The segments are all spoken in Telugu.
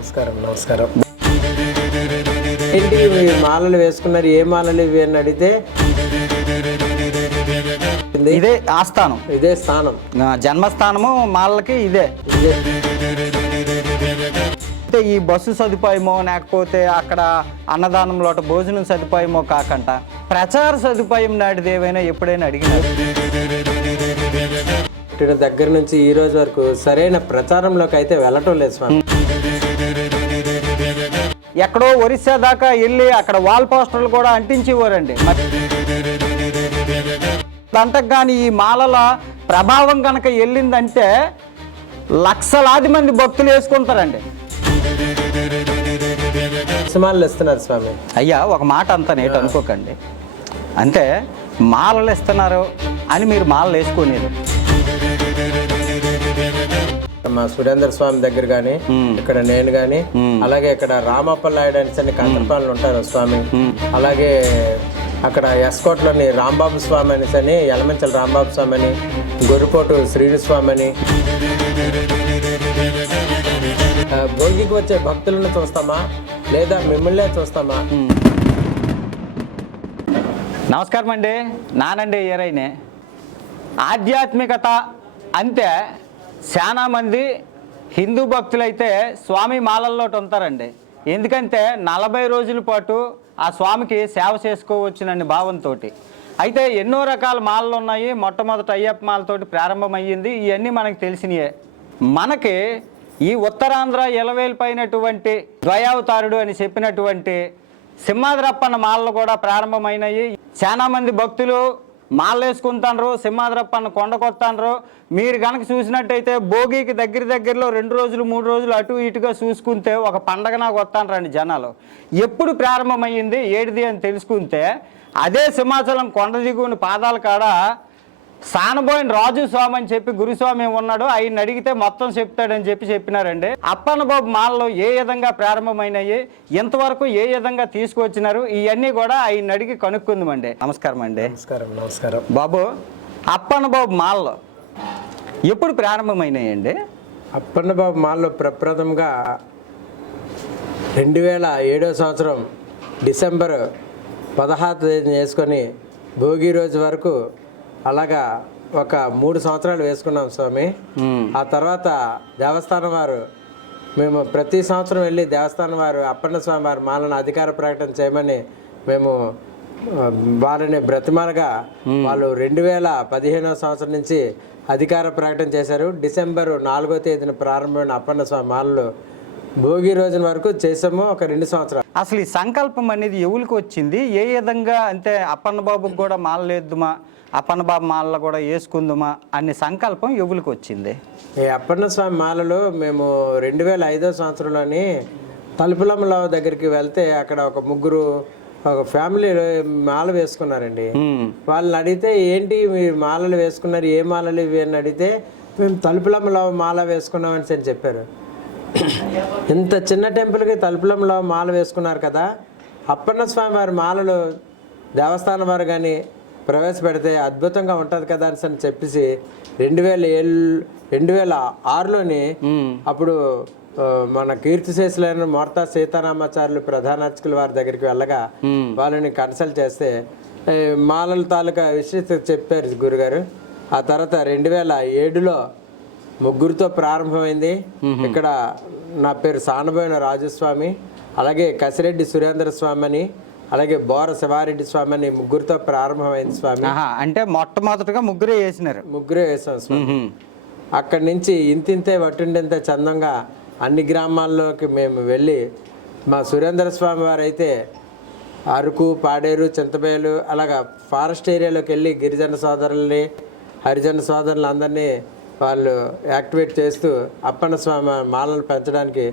నమస్కారం. నమస్కారం. ఏంటి మాలలు వేసుకున్నారు, ఏ మాలలు ఇవి అని అడిగితే ఇదే ఆస్థానం, ఇదే స్థానం, జన్మస్థానము మాలకి ఇదే. అంటే ఈ బస్సు సదుపాయమో లేకపోతే అక్కడ అన్నదానంలో భోజనం సదుపాయమో కాకుండా ప్రచార సదుపాయం నాటిది ఏమైనా ఎప్పుడైనా అడిగినారు? దగ్గర నుంచి ఈ రోజు వరకు సరైన ప్రచారంలోకి అయితే వెళ్ళటం లేదు స్వామి. ఎక్కడో ఒరిస్సా దాకా వెళ్ళి అక్కడ వాల్ పోస్టర్లు కూడా అంటించేవారండి. అంతకు కానీ ఈ మాలల ప్రభావం కనుక వెళ్ళిందంటే లక్షలాది మంది భక్తులు వేసుకుంటారండి. మాలలు ఇస్తున్నారు స్వామి. అయ్యా ఒక మాట అంతా నేటి అనుకోకండి. అంటే మాలలు ఇస్తున్నారు అని మీరు మాలలు వేసుకునేది. మా సురేంద్ర స్వామి దగ్గర కానీ, ఇక్కడ నేను కానీ, అలాగే ఇక్కడ రామప్పలాయుడు అని కంచపాలలు ఉంటారు స్వామి, అలాగే అక్కడ ఎస్కోట్లోని రాంబాబు స్వామి అని యలమంచల రాంబాబు స్వామి అని, గొర్రెపోటు శ్రీనిస్వామి అని, భోగికి వచ్చే భక్తులను చూస్తామా లేదా మిమ్మల్నే చూస్తామా? నమస్కారం అండి, నానండి ఏరైనే. ఆధ్యాత్మికత అంటే చాలా మంది హిందూ భక్తులైతే స్వామి మాలల్లో ఉంటారండి. ఎందుకంటే 40 రోజుల పాటు ఆ స్వామికి సేవ చేసుకోవచ్చునని భావంతో. అయితే ఎన్నో రకాల మాలలు ఉన్నాయి. మొట్టమొదటి అయ్యప్ప మాలతోటి ప్రారంభమయ్యింది. ఇవన్నీ మనకు తెలిసినయే. మనకి ఈ ఉత్తరాంధ్ర ఎలవేల్పైనటువంటి ద్వయావతారుడు అని చెప్పినటువంటి సింహాద్రప్పన్న మాలలు కూడా ప్రారంభమైనవి. చాలా మంది భక్తులు మాలలు వేసుకుంటారు, సింహాద్రప్పన్న కొండకొత్తాండ్రు. మీరు కనుక చూసినట్టయితే భోగికి దగ్గరలో 2 రోజులు 3 రోజులు అటు ఇటుగా చూసుకుంటే ఒక పండగ నాకు వస్తాండ్రండి జనాలు. ఎప్పుడు ప్రారంభమయ్యింది ఏడిది అని తెలుసుకుంటే అదే సింహాచలం కొండ దిగుని పాదాల కాడ సానబోయిన రాజు స్వామి అని చెప్పి గురుస్వామి ఉన్నాడు. ఆయన అడిగితే మొత్తం చెప్తాడని చెప్పినారండి. అప్పన్న బాబు మాలలు ఏ విధంగా ప్రారంభమైనవి, ఇంతవరకు ఏ విధంగా తీసుకువచ్చినారు, ఇవన్నీ కూడా ఆయన అడిగి కనుక్కుందామండి. నమస్కారం అండి. నమస్కారం. నమస్కారం బాబు. అప్పన్న బాబు మాలలు ఎప్పుడు ప్రారంభమైనాయండి? అప్పన్న బాబు మాలలు ప్రప్రథమంగా 2007 సంవత్సరం డిసెంబర్ 16 తేదీన వేసుకొని భోగి రోజు వరకు అలాగా ఒక 3 సంవత్సరాలు వేసుకున్నాం స్వామి. ఆ తర్వాత దేవస్థానం వారు, మేము ప్రతి సంవత్సరం వెళ్ళి దేవస్థానం వారు అప్పన్న స్వామి వారి మాలను అధికార ప్రకటన చేయమని మేము వారిని బ్రతిమాలగా వాళ్ళు 2015వ సంవత్సరం నుంచి అధికార ప్రకటన చేశారు. డిసెంబర్ 4వ తేదీన ప్రారంభమైన అప్పన్న స్వామి మాలలు భోగి రోజున వరకు చేసాము. ఒక 2 సంవత్సరాలు. అసలు ఈ సంకల్పం అనేది ఎవరికి వచ్చింది, ఏ విధంగా? అంటే అప్పన్న బాబుకి కూడా మాలలేద్దుమా, అప్పన్న బాబు మాలలో కూడా వేసుకుందామా అనే సంకల్పం ఎవరికి వచ్చింది? ఈ అప్పన్న స్వామి మాలలు మేము 2005వ సంవత్సరంలోని తలుపులమ్మల దగ్గరికి వెళ్తే అక్కడ ఒక ఫ్యామిలీ మాల వేసుకున్నారండి. వాళ్ళని అడిగితే ఏంటి మీరు మాలలు వేసుకున్నారు, ఏ మాలలు ఇవి అని అడిగితే మేము తలుపులమ్మలో మాల వేసుకున్నామని చెప్పారు. ఇంత చిన్న టెంపుల్కి తలుపులంలో మాల వేసుకున్నారు కదా, అప్పన్న స్వామి వారి మాలలు దేవస్థానం వారు కానీ ప్రవేశపెడితే అద్భుతంగా ఉంటుంది కదా అని చెప్పేసి 2006లోని అప్పుడు మన కీర్తిశేషులైన మోర్తా సీతారామాచార్యులు ప్రధాన అర్చకులు వారి దగ్గరికి వెళ్ళగా వాళ్ళని కన్సల్ట్ చేస్తే మాలల తాలూకా విశేషత చెప్పారు గురుగారు. ఆ తర్వాత 2007లో ముగ్గురితో ప్రారంభమైంది. ఇక్కడ నా పేరు సానబోయిన రాజస్వామి, అలాగే కసిరెడ్డి సురేంద్ర స్వామి అని, అలాగే బోర శివారెడ్డి స్వామి అని ముగ్గురితో ప్రారంభమైంది స్వామి. అంటే మొట్టమొదటిగా ముగ్గురే వేసాం స్వామి. అక్కడి నుంచి ఇంతింతే వట్టుండింతే చందంగా అన్ని గ్రామాల్లోకి మేము వెళ్ళి మా సురేంద్ర స్వామి వారు అయితే అరకు, పాడేరు, చింతబేలు అలాగా ఫారెస్ట్ ఏరియాలోకి వెళ్ళి గిరిజన సోదరుల్ని, హరిజన సోదరులు అందరినీ వాళ్ళు యాక్టివేట్ చేస్తూ అప్పన్న స్వామి మాలను పెంచడానికి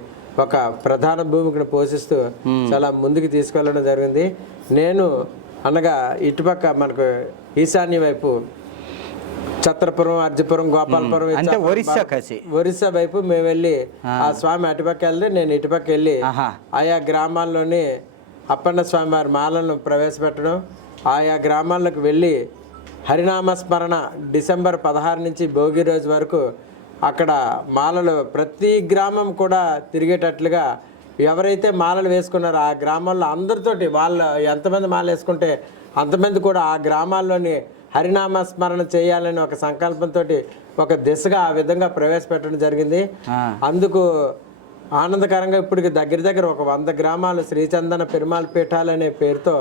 ఒక ప్రధాన భూమికను పోషిస్తూ చాలా ముందుకు తీసుకెళ్ళడం జరిగింది. నేను అనగా ఇటుపక్క మనకు ఈశాన్య వైపు ఛత్రపురం, అర్జపురం, గోపాలపురం, ఒరిస్సా వైపు మేము వెళ్ళి ఆ స్వామి అటుపక్క వెళ్ళి నేను ఇటుపక్క వెళ్ళి ఆయా గ్రామాల్లోని అప్పన్న స్వామి వారి మాలను ప్రవేశపెట్టడం, ఆయా గ్రామాలకు వెళ్ళి హరినామస్మరణ డిసెంబర్ 16 నుంచి భోగి రోజు వరకు అక్కడ మాలలు ప్రతి గ్రామం కూడా తిరిగేటట్లుగా ఎవరైతే మాలలు వేసుకున్నారో ఆ గ్రామాల్లో అందరితోటి వాళ్ళు ఎంతమంది మాల వేసుకుంటే అంతమంది కూడా ఆ గ్రామాల్లోని హరినామ స్మరణ చేయాలని ఒక సంకల్పంతో ఒక దిశగా ఆ విధంగా ప్రవేశపెట్టడం జరిగింది. అందుకు ఆనందకరంగా ఇప్పటికి దగ్గర ఒక 100 గ్రామాలు శ్రీచందన పెరుమాళ పీఠాలు అనే పేరుతో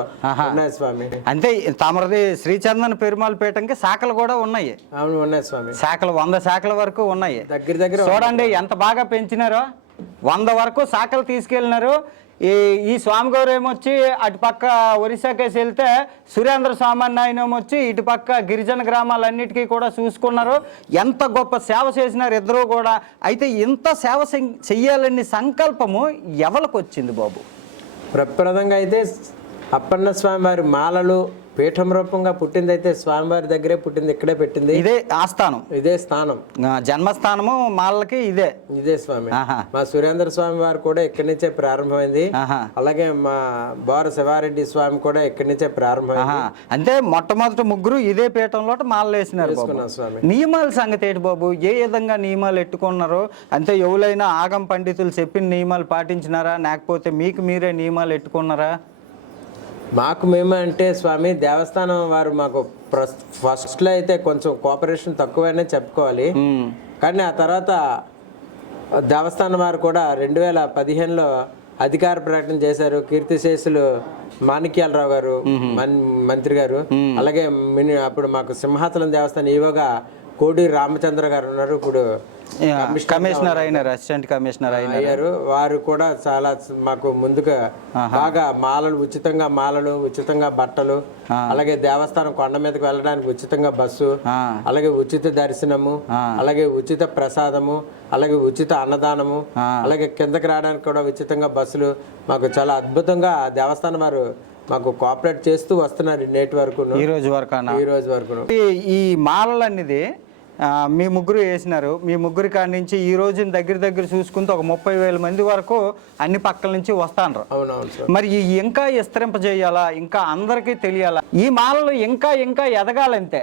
ఉన్నాయి స్వామి. అంటే తమది శ్రీచందన పెరుమాళ పీఠంకి శాఖలు కూడా ఉన్నాయి. అవును, ఉన్నాయి స్వామి. శాఖలు 100 శాఖల వరకు ఉన్నాయి. దగ్గర చూడండి ఎంత బాగా పెంచినారో. 100 వరకు శాఖలు తీసుకెళ్ళినారు. ఈ స్వామి గారు ఏమొచ్చి అటు పక్క ఒరిస్సాకేసి వెళ్తే సురేంద్ర స్వామి అన్న ఆయన ఏమొచ్చి ఇటు పక్క గిరిజన గ్రామాలన్నిటికీ కూడా చూసుకున్నారు. ఎంత గొప్ప సేవ చేసినారు ఇద్దరు కూడా. అయితే ఇంత సేవ చెయ్యాలని సంకల్పము ఎవరికి వచ్చింది బాబు? ప్రప్రదంగా అయితే అప్పన్న స్వామి వారి మాలలు పీఠం రూపంగా పుట్టింది అయితే స్వామివారి దగ్గరే పుట్టింది, ఇక్కడే పెట్టింది. ఇదే ఆస్థానం, ఇదే స్థానం, జన్మస్థానము మాలకి ఇదే స్వామి. మా సురేంద్ర స్వామి వారు కూడా ఇక్కడి నుంచే ప్రారంభమైంది. అలాగే మా బోర శివారెడ్డి స్వామి కూడా ఇక్కడి నుంచే ప్రారంభమైంది. అంటే మొట్టమొదటి ముగ్గురు ఇదే పీఠంలో మాలలు వేసినారు స్వామి. నియమాల సంగతి ఏంటి బాబు? ఏ విధంగా నియమాలు ఎట్టుకున్నారు? అంటే ఎవరైనా ఆగం పండితులు చెప్పిన నియమాలు పాటించినారా, లేకపోతే మీకు మీరే నియమాలు ఎట్టుకున్నారా? మాకు మేమే అంటే స్వామి దేవస్థానం వారు మాకు ఫస్ట్లో అయితే కొంచెం కోఆపరేషన్ తక్కువనే చెప్పుకోవాలి. కానీ ఆ తర్వాత దేవస్థానం వారు కూడా 2015లో అధికార ప్రకటన చేశారు. కీర్తిశేషులు మాణిక్యాలరావు గారు మంత్రి గారు, అలాగే అప్పుడు మాకు సింహాచలం దేవస్థానం ఈవోగా కోడి రామచంద్ర గారు ఉన్నారు, ఇప్పుడు కమిషనర్ అయినారు, అసిస్టెంట్ కమిషనర్ అయ్యారు. వారు కూడా చాలా మాకు ముందుగా బాగా మాలలు ఉచితంగా బట్టలు, అలాగే దేవస్థానం కొండ మీదకి వెళ్ళడానికి ఉచితంగా బస్సు, అలాగే ఉచిత దర్శనము, అలాగే ఉచిత ప్రసాదము, అలాగే ఉచిత అన్నదానము, అలాగే కిందకి రావడానికి కూడా ఉచితంగా బస్సులు మాకు చాలా అద్భుతంగా దేవస్థానం వారు మాకు కోఆపరేట్ చేస్తూ వస్తున్నారు నేటి వరకు, ఈ రోజు వరకు. ఈ మాలలు అనేది మీ ముగ్గురు వేసినారు. మీ ముగ్గురి కాడి నుంచి ఈ రోజు దగ్గర చూసుకుంటే ఒక 30,000 మంది వరకు అన్ని పక్కల నుంచి వస్తాండ్రు. మరి ఇంకా విస్తరింపజేయాలా, ఇంకా అందరికీ తెలియాలా? ఈ మాలలు ఇంకా ఎదగాలంటే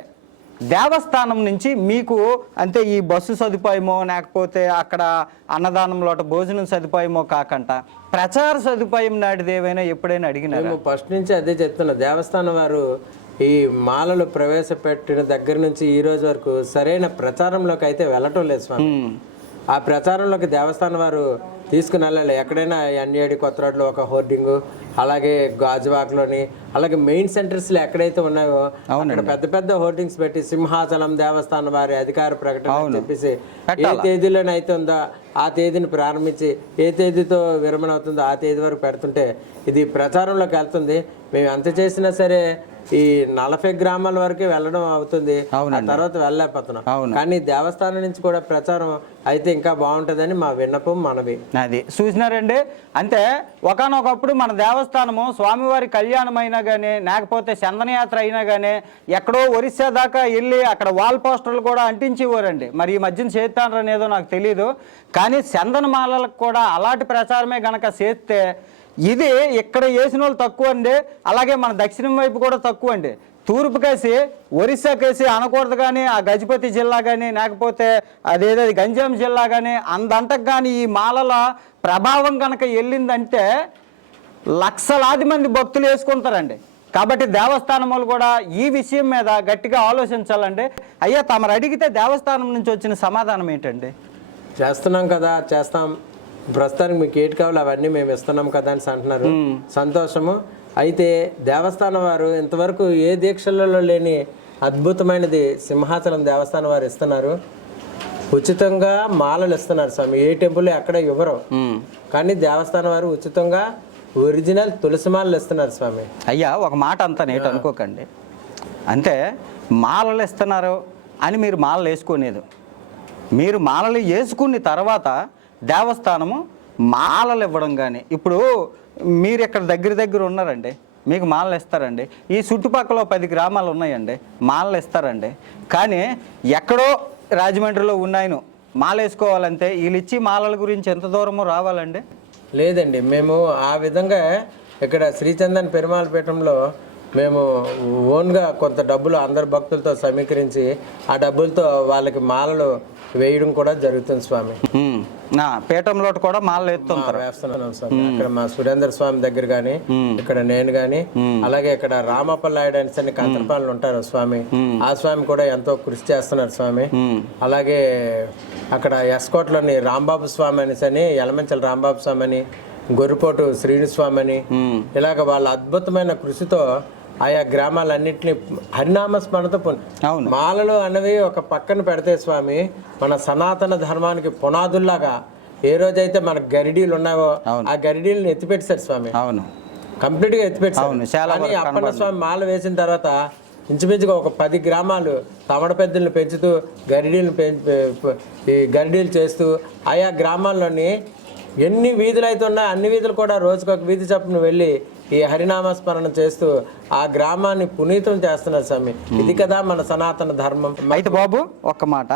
దేవస్థానం నుంచి మీకు అంటే ఈ బస్సు సదుపాయమో లేకపోతే అక్కడ అన్నదానంలో భోజనం సదుపాయమో కాకుండా ప్రచార సదుపాయం నాటిది ఏమైనా ఎప్పుడైనా అడిగినారు? ఫస్ట్ నుంచి అదే చెప్తున్నా. దేవస్థానం వారు ఈ మాలలు ప్రవేశపెట్టిన దగ్గర నుంచి ఈ రోజు వరకు సరైన ప్రచారంలోకి అయితే వెళ్ళటం లేదు స్వామి. ఆ ప్రచారంలోకి దేవస్థానం వారు తీసుకుని వెళ్ళాలి. ఎక్కడైనా ఎన్ఏడి కొత్త రోడ్లో ఒక హోర్డింగు, అలాగే గాజువాక్లోని, అలాగే మెయిన్ సెంటర్స్లో ఎక్కడైతే ఉన్నాయో అక్కడ పెద్ద హోర్డింగ్స్ పెట్టి సింహాచలం దేవస్థానం వారి అధికార ప్రకటన చెప్పేసి ఏ తేదీలోనైతే ఉందో ఆ తేదీని ప్రారంభించి ఏ తేదీతో విరమణ అవుతుందో ఆ తేదీ వరకు పెడుతుంటే ఇది ప్రచారంలోకి వెళ్తుంది. మేము ఎంత చేసినా సరే ఈ 40 గ్రామాల వరకే వెళ్ళడం అవుతుంది, ఆ తర్వాత వెళ్ళలేకపోతున్నాం. కానీ దేవస్థానం నుంచి కూడా ప్రచారం అయితే ఇంకా బాగుంటుందని మా విన్నపం, మనవి. అది చూసినారండి. అంటే ఒకనొకప్పుడు మన దేవస్థానము స్వామివారి కళ్యాణం అయినా కానీ లేకపోతే చందనయాత్ర అయినా కానీ ఎక్కడో ఒరిస్సా దాకా వెళ్ళి అక్కడ వాల్ పోస్టర్లు కూడా అంటించేవారండి. మరి ఈ మధ్యన చేస్తాను అనేదో నాకు తెలియదు. కానీ చందనమాలలకు కూడా అలాంటి ప్రచారమే గనక చేస్తే ఇది ఇక్కడ వేసిన వాళ్ళు తక్కువ అండి. అలాగే మన దక్షిణం వైపు కూడా తక్కువ అండి. తూర్పు కేసి ఒరిస్సా కేసి అనకూడదు, కానీ ఆ గజపతి జిల్లా కానీ లేకపోతే అదేదో గంజాం జిల్లా కానీ అందంటకు కానీ ఈ మాలల ప్రభావం కనుక వెళ్ళిందంటే లక్షలాది మంది భక్తులు వేసుకుంటారండి. కాబట్టి దేవస్థానం వాళ్ళు కూడా ఈ విషయం మీద గట్టిగా ఆలోచించాలండి. అయ్యా తమరు అడిగితే దేవస్థానం నుంచి వచ్చిన సమాధానం ఏంటండి? చేస్తున్నాం కదా, చేస్తాం, ప్రస్తుతానికి మీకు ఏటి కావాలి అవన్నీ మేము ఇస్తున్నాం కదా అని అంటున్నారు. సంతోషము. అయితే దేవస్థానం వారు ఇంతవరకు ఏ దీక్షలలో లేని అద్భుతమైనది సింహాచలం దేవస్థానం వారు ఇస్తున్నారు. ఉచితంగా మాలలు ఇస్తున్నారు స్వామి. ఏ టెంపుల్ ఎక్కడ ఇవ్వరు, కానీ దేవస్థానం వారు ఉచితంగా ఒరిజినల్ తులసి మాలలు ఇస్తున్నారు స్వామి. అయ్యా ఒక మాట అంతా నేటి అనుకోకండి. అంటే మాలలు ఇస్తున్నారు అని మీరు మాలలు వేసుకునేది, మీరు మాలలు వేసుకున్న తర్వాత దేవస్థానము మాలలు ఇవ్వడం కానీ, ఇప్పుడు మీరు ఇక్కడ దగ్గర ఉన్నారండి, మీకు మాలలు ఇస్తారండి. ఈ చుట్టుపక్కల 10 గ్రామాలు ఉన్నాయండి, మాలలు ఇస్తారండి. కానీ ఎక్కడో రాజమండ్రిలో ఉన్నాయను మాల వేసుకోవాలంటే వీళ్ళు ఇచ్చి మాలల గురించి ఎంత దూరమో రావాలండి? లేదండి, మేము ఆ విధంగా ఇక్కడ శ్రీచందన్ పెరుమాళ పీఠంలో మేము ఓన్గా కొంత డబ్బులు అందరు భక్తులతో సమీకరించి ఆ డబ్బులతో వాళ్ళకి మాలలు వేయడం కూడా జరుగుతుంది స్వామి. పీఠంలో కూడా మాలలు ఎత్తుంటారు, వేస్తున్నాం స్వామి. అక్కడ మా సురేంద్ర స్వామి దగ్గర కానీ, ఇక్కడ నేను కానీ, అలాగే ఇక్కడ రామపల్లాయుడు అని కంతరపాలెం ఉంటారు స్వామి, ఆ స్వామి కూడా ఎంతో కృషి చేస్తున్నారు స్వామి. అలాగే అక్కడ ఎస్కోట్లోని రాంబాబు స్వామి అనేసి, యలమంచల రాంబాబు స్వామి అని, గొర్రెపోటు శ్రీనిస్వామి అని, ఇలాగ వాళ్ళ అద్భుతమైన కృషితో ఆయా గ్రామాలన్నింటినీ హరినామ స్మరణతో మాలలు అనేవి ఒక పక్కన పెడితే స్వామి, మన సనాతన ధర్మానికి పునాదుల్లాగా ఏ రోజైతే మన గరిడీలు ఉన్నాయో ఆ గరిడీలను ఎత్తిపెట్టారు స్వామి. అవును, కంప్లీట్ గా ఎత్తిపెట్టారు. కానీ అప్పన్న స్వామి మాల వేసిన తర్వాత ఇంచుమించుగా ఒక 10 గ్రామాలు తమడ పెద్దలను పెంచుతూ గరిడీలు చేస్తూ ఆయా గ్రామాల్లోని ఎన్ని వీధులు అయితే ఉన్నాయో అన్ని వీధులు కూడా రోజుకొక వీధి చప్పున వెళ్ళి ఈ హరినామస్మరణ చేస్తూ ఆ గ్రామాన్ని పునీతం చేస్తున్నారు స్వామి. ఇది కదా మన సనాతన ధర్మం. అయితే బాబు ఒక్క మాట,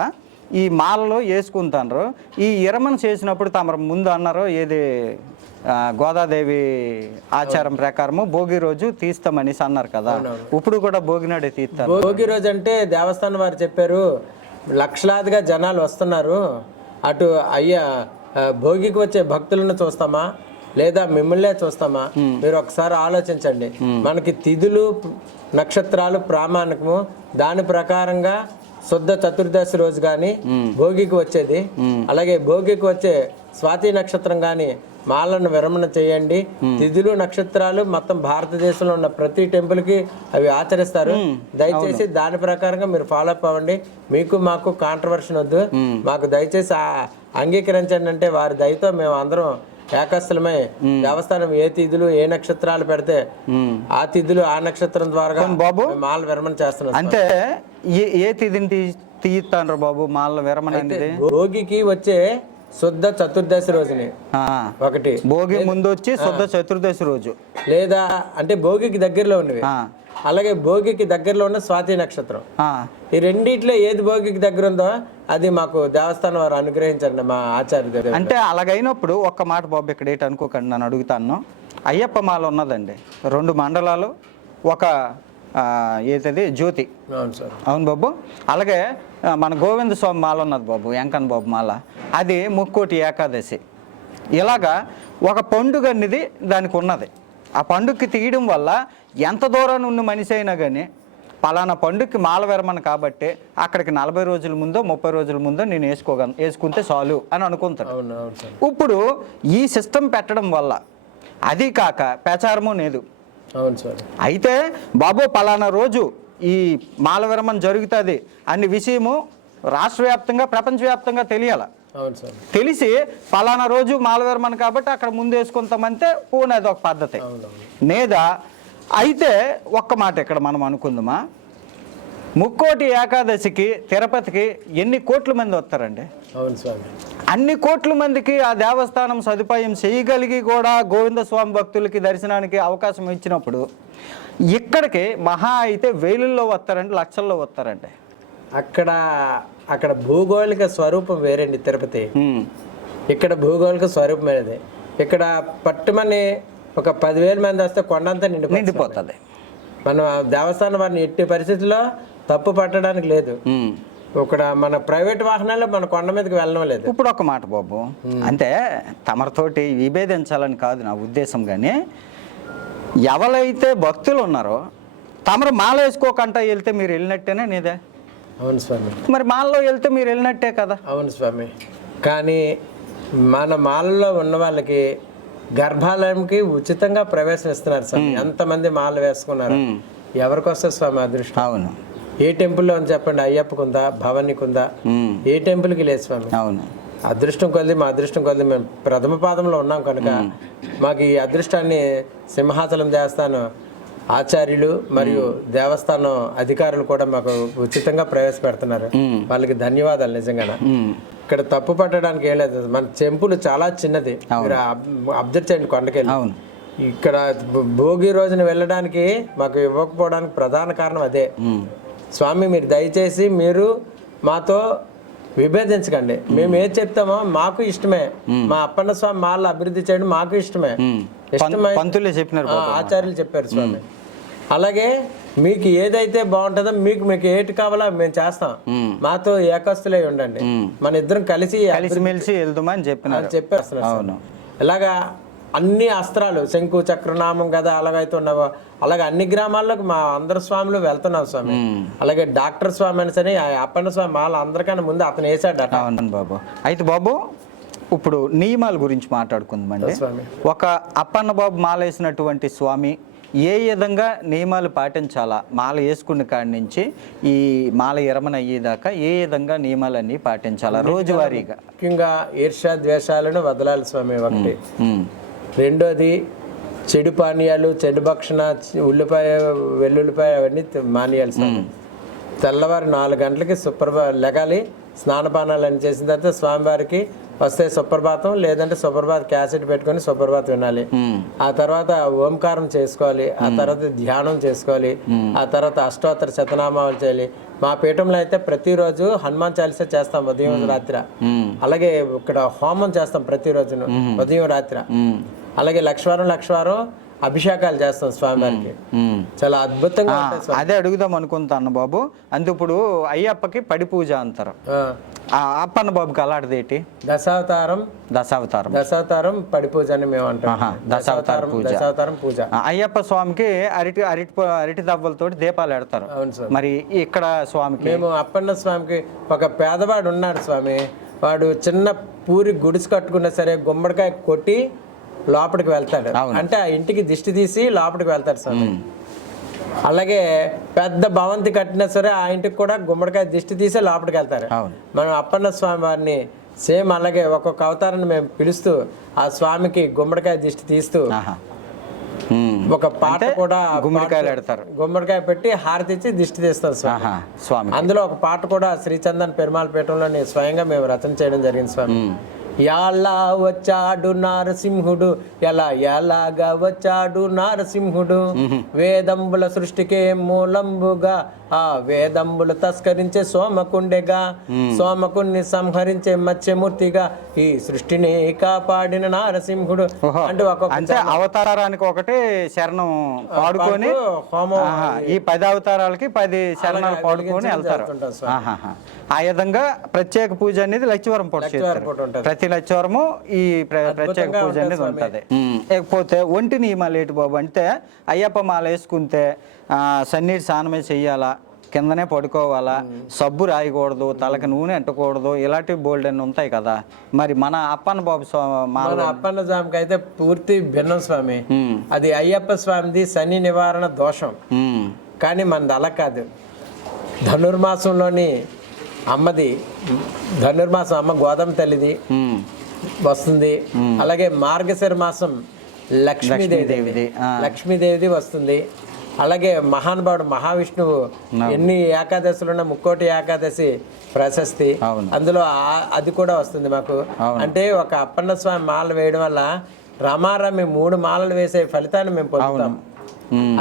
ఈ మాలలో వేసుకుంటారు, ఈ ఇరమణ చేసినప్పుడు తమరు ముందు అన్నారు ఏది గోదాదేవి ఆచారం ప్రకారము భోగి రోజు తీస్తామనేసి అన్నారు కదా, ఇప్పుడు కూడా భోగి నాడే తీస్తారు. భోగి రోజు అంటే దేవస్థానం వారు చెప్పారు, లక్షలాదిగా జనాలు వస్తున్నారు, అటు అయ్యా భోగికి వచ్చే భక్తులను చూస్తామా లేదా మిమ్మల్నే చూస్తామా? మీరు ఒకసారి ఆలోచించండి. మనకి తిథులు నక్షత్రాలు ప్రామాణికము, దాని ప్రకారంగా శుద్ధ చతుర్దశి రోజు కానీ భోగికి వచ్చేది, అలాగే భోగికి వచ్చే స్వాతి నక్షత్రం కానీ మాలను విరమణ చేయండి. తిథులు నక్షత్రాలు మొత్తం భారతదేశంలో ఉన్న ప్రతి టెంపుల్ కి అవి ఆచరిస్తారు. దయచేసి దాని ప్రకారంగా మీరు ఫాలో అప్ అవ్వండి. మీకు మాకు కాంట్రవర్షన్ వద్దు, మాకు దయచేసి అంగీకరించండి. అంటే వారి దయతో మేము అందరం ఏకస్థలమై దేవస్థానం ఏ తిథులు ఏ నక్షత్రాలు పెడితే ఆ తిథులు ఆ నక్షత్రం ద్వారా బాబు మాల విరమణ చేస్తున్నాం. అంటే ఏ తిథిని తీస్తాను బాబు మాల విరమణ? భోగికి వచ్చే శుద్ధ చతుర్దశి రోజుని ఒకటి, భోగి ముందు వచ్చి శుద్ధ చతుర్దశి రోజు, లేదా అంటే భోగికి దగ్గరలో ఉన్నవి, అలాగే భోగికి దగ్గరలో ఉన్న స్వాతి నక్షత్రం. ఈ రెండిట్లో ఏది భోగికి దగ్గర ఉందో అది మాకు దేవస్థానం వారు అనుగ్రహించండి మా ఆచార్య దగ్గర. అంటే అలాగైనప్పుడు ఒక్క మాట బాబు, ఇక్కడ ఏంటి అనుకోకండి, నన్ను అడుగుతాను. అయ్యప్ప మాల ఉన్నదండి, 2 మండలాలు, ఒక ఏదది జ్యోతి. అవును బాబు. అలాగే మన గోవింద స్వామి మాల ఉన్నది బాబు, వెంకన్న బాబు మాల, అది ముక్కోటి ఏకాదశి. ఇలాగా ఒక పండుగ అనేది దానికి ఉన్నది. ఆ పండుగకి తీయడం వల్ల ఎంత దూరం ఉన్న మనిషి అయినా కానీ పలానా పండుగకి మాల విరమణ కాబట్టి అక్కడికి 40 రోజుల ముందో 30 రోజుల ముందో నేను వేసుకుంటే చాలు అని అనుకుంటాను. ఇప్పుడు ఈ సిస్టమ్ పెట్టడం వల్ల అది కాక ప్రచారము లేదు. అయితే బాబు పలానా రోజు ఈ మాల విరమణ జరుగుతుంది అనే విషయము రాష్ట్ర వ్యాప్తంగా ప్రపంచవ్యాప్తంగా తెలియాల. తెలిసి పలానా రోజు మాల విరమణ కాబట్టి అక్కడ ముందు వేసుకుంటామంటే పోనేది ఒక పద్ధతి లేదా. అయితే ఒక్క మాట ఇక్కడ మనం అనుకుందామా, ముక్కోటి ఏకాదశికి తిరుపతికి ఎన్ని కోట్ల మంది వస్తారండి? అన్ని కోట్ల మందికి ఆ దేవస్థానం సదుపాయం చేయగలిగి కూడా గోవింద స్వామి భక్తులకి దర్శనానికి అవకాశం ఇచ్చినప్పుడు ఇక్కడికి మహా అయితే వేలుల్లో వస్తారండి, లక్షల్లో వస్తారండి. అక్కడ భూగోళిక స్వరూపం వేరండి తిరుపతి, ఇక్కడ భూగోళిక స్వరూపం అనేది. ఇక్కడ పట్టుమని ఒక 10,000 మంది వస్తే కొండంతా నిండిపోతుంది. మనం దేవస్థానం వారిని ఎట్టి పరిస్థితుల్లో తప్పు పట్టడానికి లేదు. ఇక్కడ మన ప్రైవేట్ వాహనాల్లో మన కొండ మీదకి వెళ్ళడం లేదు. ఇప్పుడు ఒక మాట బాబు, అంటే తమరితోటి విభేదించాలని కాదు నా ఉద్దేశం, కానీ ఎవరైతే భక్తులు ఉన్నారో తమరు మాల వేసుకోకుండా వెళ్తే మీరు వెళ్ళినట్టేనే నీదే. అవును స్వామి. మరి మాలలో వెళ్తే మీరు వెళ్ళినట్టే కదా. అవును స్వామి. కానీ మన మాలలో ఉన్న వాళ్ళకి గర్భాలయంకి ఉచితంగా ప్రవేశం ఇస్తున్నారు స్వామి. ఎంతమంది మాల వేసుకున్నారు, ఎవరికి వస్తుంది స్వామి అదృష్టం? అవును. ఏ టెంపుల్లో అని చెప్పండి, అయ్యప్పకుందా, భవానీకుందా, ఏ టెంపుల్కి లేదు స్వామి. అవును. అదృష్టం కొద్ది, మా అదృష్టం కొద్ది మేము ప్రథమ పాదంలో ఉన్నాం కనుక మాకు ఈ అదృష్టాన్ని సింహాచలం దేవస్థానం ఆచార్యులు మరియు దేవస్థానం అధికారులు కూడా మాకు ఉచితంగా ప్రవేశపెడుతున్నారు. వాళ్ళకి ధన్యవాదాలు. నిజంగా ఇక్కడ తప్పు పట్టడానికి ఏం లేదు. మన టెంపుల్ చాలా చిన్నది, మీరు అబ్జర్వ్ చేయండి. కొండకెళ్ళి ఇక్కడ భోగి రోజున వెళ్ళడానికి మాకు ఇవ్వకపోవడానికి ప్రధాన కారణం అదే. స్వామి మీరు దయచేసి మీరు మాతో విభేదించకండి. మేము ఏం చెప్తామో మాకు ఇష్టమే. మా అప్పన్న స్వామి మాల అభివృద్ధి చేయడం మాకు ఇష్టమే. ఇష్టమే పంతులే చెప్పినారు, ఆచార్యులు చెప్పారు స్వామి. అలాగే మీకు ఏదైతే బాగుంటుందో మీకు ఏటి కావాలో మేము చేస్తాం, మాతో ఏకస్తులై ఉండండి, మన ఇద్దరం కలిసిమెలిసి వెళ్దామని చెప్పేస్తున్నారు. అవును, ఇలాగా అన్ని అస్త్రాలు శంకు చక్రనామం కదా అలాగైతే ఉన్నావో అలాగే అన్ని గ్రామాల్లోకి మా అందరు స్వాములు వెళ్తున్నాం స్వామి. అలాగే డాక్టర్ స్వామి అని సరే అప్పన్న స్వామి వాళ్ళ అందరికన్నా ముందు అతను వేసాడట. అవును బాబు. అయితే బాబు ఇప్పుడు నియమాల గురించి మాట్లాడుకుందామండి. ఒక అప్పన్న బాబు మాల వేసినటువంటి స్వామి ఏ విధంగా నియమాలు పాటించాలా, మాల వేసుకున్న కాడి నుంచి ఈ మాల ఎరమన అయ్యేదాకా ఏ విధంగా నియమాలన్నీ పాటించాలా రోజువారీగా? ముఖ్యంగా ఈర్ష్య ద్వేషాలను వదలాలి స్వామి ఒకటి. రెండోది చెడు పానీయాలు, చెడు భక్షణ, ఉల్లిపాయ వెల్లుల్లిపాయ అవన్నీ మానేయాలి స్వామి. తెల్లవారు 4 గంటలకి లెగాలి, స్నానపానాలు అని చేసిన తర్వాత స్వామివారికి వస్తే సుప్రభాతం, లేదంటే సుప్రభాత క్యాసెట్ పెట్టుకొని సుప్రభాతం వినాలి. ఆ తర్వాత ఓంకారం చేసుకోవాలి, ఆ తర్వాత ధ్యానం చేసుకోవాలి, ఆ తర్వాత అష్టోత్తర శతనామాలు చేయాలి. మా పీఠంలో అయితే ప్రతిరోజు హనుమాన్ చాలీసా చేస్తాం ఉదయం రాత్రి. అలాగే ఇక్కడ హోమం చేస్తాం ప్రతిరోజును ఉదయం రాత్రి. అలాగే లక్షవారం అభిషేకాలు చేస్తాం స్వామివారికి, చాలా అద్భుతంగా. అదే అడుగుదాం అనుకుంటాను బాబు. అందు ఇప్పుడు అయ్యప్పకి పడి పూజ అంటారు, అప్పన్న బాబుకి అలాంటిదేంటి? దశావతారం పడి పూజ అని మేము అంటాం. దశావతారం పూజ. అయ్యప్ప స్వామికి అరటి దవ్వలతోటి దీపాలు పెడతారు. మరి ఇక్కడ స్వామికి మేము అప్పన్న స్వామికి ఒక పేదవాడు ఉన్నాడు స్వామి, వాడు చిన్న పూరి గుడిసి కట్టుకున్నా సరే గుమ్మడికాయ కొట్టి లోపలికి వెళ్తాడు, అంటే ఆ ఇంటికి దిష్టి తీసి లోపలికి వెళ్తాడు స్వామి. అలాగే పెద్ద భవంతి కట్టినా సరే ఆ ఇంటికి కూడా గుమ్మడికాయ దిష్టి తీసి లోపలికి వెళ్తారు. మనం అప్పన్న స్వామి వారిని సేమ్ అలాగే ఒక్కొక్క అవతారాన్ని మేము పిలుస్తూ ఆ స్వామికి గుమ్మడికాయ దిష్టి తీస్తూ ఒక పాట కూడా గుమ్మడికాయ పెట్టి హారతి ఇచ్చి దిష్టి తీస్తాం స్వామి. అందులో ఒక పాట కూడా శ్రీచందన్ పెరుమాళ్ పీఠంలోని స్వయంగా మేము రచన చేయడం జరిగింది స్వామి. ఎలా వచ్చాడు నారసింహుడు, ఎలాగా వచ్చాడు నారసింహుడు, వేదంబుల సృష్టికే మూలంబుగా ఆ వేదంబులు తస్కరించే సోమకుండెగా, సోమకుణ్ణి సంహరించే మత్స్యమూర్తిగా ఈ సృష్టిని కాపాడిన నారసింహుడు అంటే అవతారానికి ఒకటి శరణం పాడుకొని ఈ 10 అవతారాలకి 10 శరణాలు పాడుకొని వెళ్తారు. ఆ విధంగా ప్రత్యేక పూజ అనేది లక్ష్మీవరం పూట చేస్తారు. ప్రతి లక్ష్మీవరము ఈ ప్రత్యేక పూజ అనేది ఉంటుంది. లేకపోతే ఒంటి నియమాలు ఏంటి బాబు అంటే అయ్యప్ప మాల వేసుకుంటే సన్నీటి స్నానమే చెయ్యాలా, కిందనే పడుకోవాలా, సబ్బు రాయకూడదు, తలకి నూనె అంటకూడదు, ఇలాంటివి బోల్డ్ అని ఉంటాయి కదా. మరి మన అప్పన్న బాబు అప్పన్న స్వామికి అయితే పూర్తి భిన్నం స్వామి. అది అయ్యప్ప స్వామిది శని నివారణ దోషం, కానీ మనది అలా కాదు. ధనుర్మాసంలోని అమ్మది, ధనుర్మాసం అమ్మ గోదామ తల్లిది వస్తుంది. అలాగే మార్గశిర మాసం లక్ష్మీదేవిది వస్తుంది. అలాగే మహానుభావుడు మహావిష్ణువు ఎన్ని ఏకాదశులు ఉన్న 3 ఏకాదశి ప్రశస్తి, అందులో అది కూడా వస్తుంది మాకు. అంటే ఒక అప్పన్న స్వామి మాల వేయడం వల్ల రమారమి 3 మాలలు వేసే ఫలితాన్ని మేము పొందుతాం.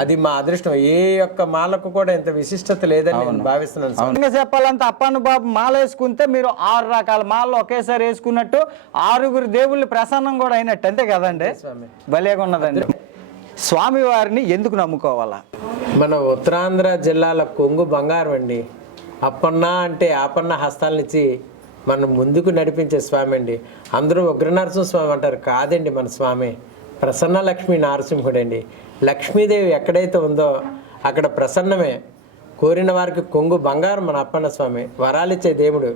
అది మా అదృష్టం. ఏ ఒక్క మాలకు కూడా ఇంత విశిష్టత లేదని నేను భావిస్తున్నాను. చెప్పాలంటే అప్పన్న బాబు మాల వేసుకుంటే మీరు 6 రకాల మాలలు ఒకేసారి వేసుకున్నట్టు 6 దేవుళ్ళు ప్రసన్నం కూడా అయినట్టు, అంతే కదండి? భలేగా ఉన్నదండి. స్వామి వారిని ఎందుకు నమ్ముకోవాలా? మన ఉత్తరాంధ్ర జిల్లాల కొంగు బంగారం అండి. అప్పన్న అంటే ఆపన్న హస్తాలనిచ్చి మనం ముందుకు నడిపించే స్వామి అండి. అందరూ ఉగ్రనరసింహ స్వామి అంటారు, కాదండి మన స్వామి ప్రసన్న లక్ష్మీ నరసింహుడు అండి. లక్ష్మీదేవి ఎక్కడైతే ఉందో అక్కడ ప్రసన్నమే. కోరిన వారికి కొంగు బంగారం మన అప్పన్న స్వామి. వరాలిచ్చే దేవుడు,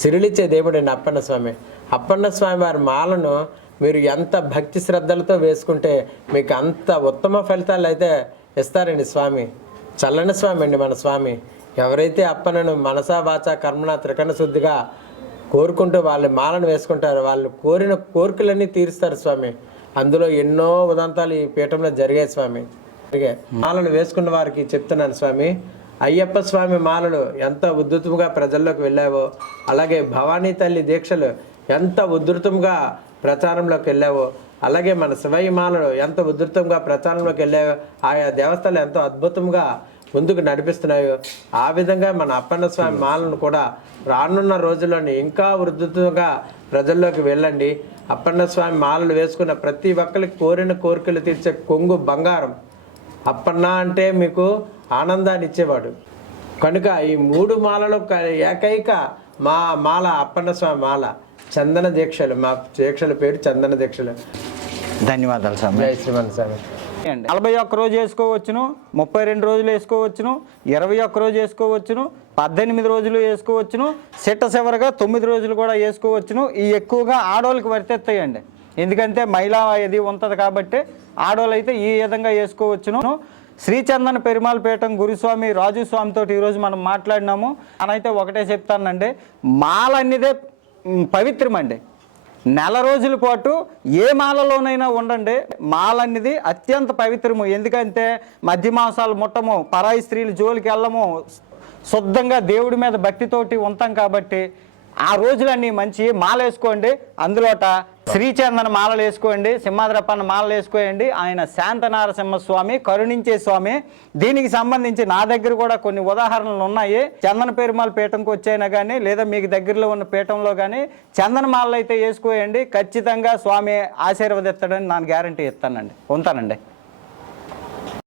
సిరులిచ్చే దేవుడు అండి అప్పన్న స్వామి. అప్పన్న స్వామి వారి మాలను మీరు ఎంత భక్తి శ్రద్ధలతో వేసుకుంటే మీకు అంత ఉత్తమ ఫలితాలు అయితే ఇస్తారండి స్వామి. చల్లని స్వామి అండి మన స్వామి. ఎవరైతే అప్పన్నను మనసా వాచా కర్మణ త్రికరణ శుద్ధిగా కోరుకుంటూ వాళ్ళ మాలను వేసుకుంటారు, వాళ్ళు కోరిన కోరికలన్నీ తీరుస్తారు స్వామి. అందులో ఎన్నో ఉదంతాలు ఈ పీఠంలో జరిగాయి స్వామి. మాలలు వేసుకున్న వారికి చెప్తున్నాను స్వామి, అయ్యప్ప స్వామి మాలలు ఎంత ఉద్ధృతంగా ప్రజల్లోకి వెళ్ళావో, అలాగే భవానీ తల్లి దీక్షలు ఎంత ఉధృతంగా ప్రచారంలోకి వెళ్ళావో, అలాగే మన శివయ్య మాలలు ఎంత ఉధృతంగా ప్రచారంలోకి వెళ్ళావో, ఆయా దేవస్థానాలు ఎంతో అద్భుతంగా ముందుకు నడిపిస్తున్నాయో, ఆ విధంగా మన అప్పన్న స్వామి మాలను కూడా రానున్న రోజుల్లోని ఇంకా ఉధృతంగా ప్రజల్లోకి వెళ్ళండి. అప్పన్న స్వామి మాలలు వేసుకున్న ప్రతి ఒక్కరికి కోరిన కోరికలు తీర్చే కొంగు బంగారం అప్పన్న అంటే మీకు ఆనందాన్ని ఇచ్చేవాడు. కనుక ఈ 3 మాలలు ఏకైక మాల అప్పన్న స్వామి మాల చందన దీక్షలు. మా దీక్షల పేరు చందన దీక్షలు. ధన్యవాదాలు స్వామి. జై శ్రీమన్ స్వామి. 41 రోజు వేసుకోవచ్చును, 32 రోజులు వేసుకోవచ్చును, 21 రోజు వేసుకోవచ్చును, 18 రోజులు వేసుకోవచ్చును, చివరగా 9 రోజులు కూడా వేసుకోవచ్చును. ఈ ఎక్కువగా ఆడవాళ్ళకి వర్తిస్తాయండి, ఎందుకంటే మహిళా ఇది ఉంటుంది కాబట్టి ఆడవాళ్ళు అయితే ఈ విధంగా వేసుకోవచ్చును. శ్రీచందన పెరుమాళ పీఠం గురుస్వామి రాజు స్వామితో ఈరోజు మనం మాట్లాడినాము. అనైతే ఒకటే చెప్తానండి, మాల అనేదే పవిత్రమండి. నెల రోజుల పాటు ఏ మాలలోనైనా ఉండండి, మాల అనేది అత్యంత పవిత్రము. ఎందుకంటే మధ్య మాంసాలు ముట్టము, పరాయి స్త్రీలు జోలికి వెళ్ళము, శుద్ధంగా దేవుడి మీద భక్తితోటి ఉంటాం కాబట్టి ఆ రోజులన్నీ మంచి మాల వేసుకోండి. అందులోట శ్రీచందన మాలలు వేసుకోండి, సింహాద్రప్పన్న మాలలు వేసుకోండి. ఆయన శాంతనారసింహ స్వామి, కరుణించే స్వామి. దీనికి సంబంధించి నా దగ్గర కూడా కొన్ని ఉదాహరణలు ఉన్నాయి. చందన పెరుమాళ పీఠంకి వచ్చైనా కానీ లేదా మీకు దగ్గరలో ఉన్న పీఠంలో కానీ చందన మాలలు అయితే వేసుకోండి. ఖచ్చితంగా స్వామి ఆశీర్వదిస్తాడని నేను గ్యారంటీ ఇస్తానండి. ఉంటానండి.